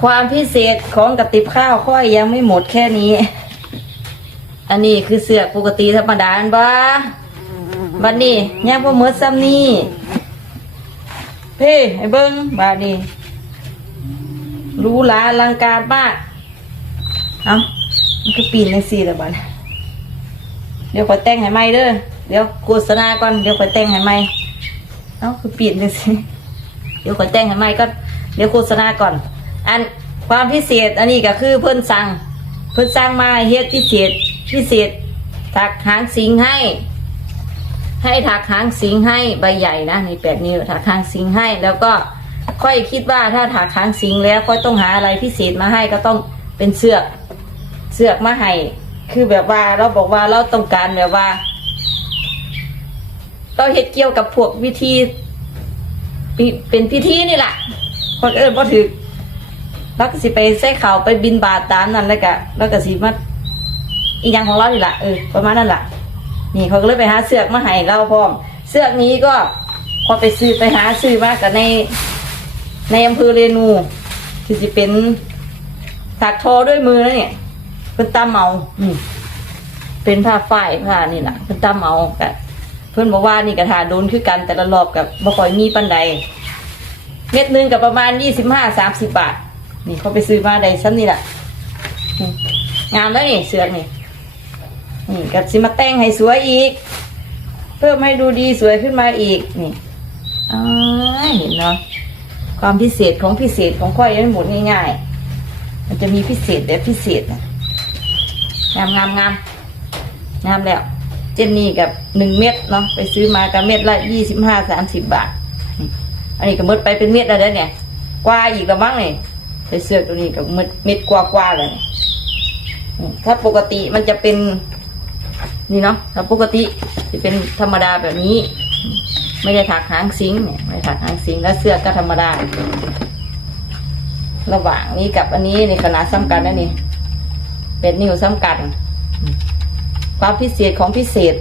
ความพิเศษของกระติบข้าวค่อยยังไม่หมดแค่นี้ อันนี้คือเสือกปกติธรรมดาบ้าบัดนี้ยังพอมดซ้ำนี่เพ่ไอ้เบิ้งบาดนี้หรู้หลาลังการมากเอามันก็ปีนในสี่แล้วบัดเดี๋ยวขอแต่งให้ไหมเด้อเดี๋ยวโฆษณาก่อนเดี๋ยวขอแต่งให้ไหมเอ้าคือปีนในสี่เดี๋ยวขอแต่งให้ไหมก็เดี๋ยวโฆษณาก่อน อันความพิเศษอันนี้ก็คือเพิ่นสั่งเพิ่นสั่งมาเฮ็ดพิเศษพิเศษถักหางสิงให้ ให้ถักหางสิงให้ใบใหญ่นะในแปดนิ้วถักหางสิงให้ แล้วก็ค่อยคิดว่าถ้าถักหางสิงแล้วค่อยต้องหาอะไรพิเศษมาให้ก็ต้องเป็นเสือกเสือกมาให้คือแบบว่าเราบอกว่าเราต้องการแบบว่า เราเฮ็ดเกี่ยวกับพวกวิธี เป็นพิธีนี่แหละคนเอิญพอถือ แล้วก็สิไปใส่เขาวไปบินบาตตามนั้นแล้วก็แล้วก็สิมาอีกอย่างของเรานี่แหละเออประมาณนั้นแหละนี่เขาก็เลยไปหาเสือกมาให้เราพร้อม เสือกนี้ก็พอไปซื้อไปหาซื้อมากับในในอำเภอเรนูที่จะเป็นถักทอด้วยมือนะเนี่ยเป็นตามเมาอืมเป็นผ้าฝ้ายผ้านี่แหละเป็นตามเมากะเพื่อนบอกว่านี่กระทาโดนคือกันแต่ละรอบกับบ่คอยมีปันใด เม็ดนึงกับประมาณยี่สิบห้าสามสิบบาท นี่เขาไปซื้อมาได้ซ้ำนี่แหละงามแล้วนี่เสือกนี่นี่กับสิมาแต่งให้สวยอีก เพิ่มให้ดูดีสวยขึ้นมาอีกนี่อ่าเห็นเนาะความพิเศษของพิเศษของค่อยยังหมดง่ายๆมันจะมีพิเศษแบบพิเศษนะงามงามงามงามแล้ว เจนนี่กับหนึ่งเม็ดเนาะไปซื้อมากับเม็ดละยี่สิบห้าสามสิบบาท อันนี้ก็มดไปเป็นเม็ดแล้วเนี่ยกว่าอีกละมั้งเนี่ย ส่เสื้อตัวนี้กับเม็ดเม็ดกว่ากว่าๆเลยถ้าปกติมันจะเป็นนี่เนาะถ้าปกติจะเป็นธรรมดาแบบนี้ ไม่ได้ถักหางซิงเนี่ยไม่ถักหางซิงแล้วเสื้อก็ธรรมดา ระหว่างนี้กับอันนี้ในขนาดซ้ำกันนะนี่เป็นนิ้วซ้ำกัน ความพิเศษของพิเศษ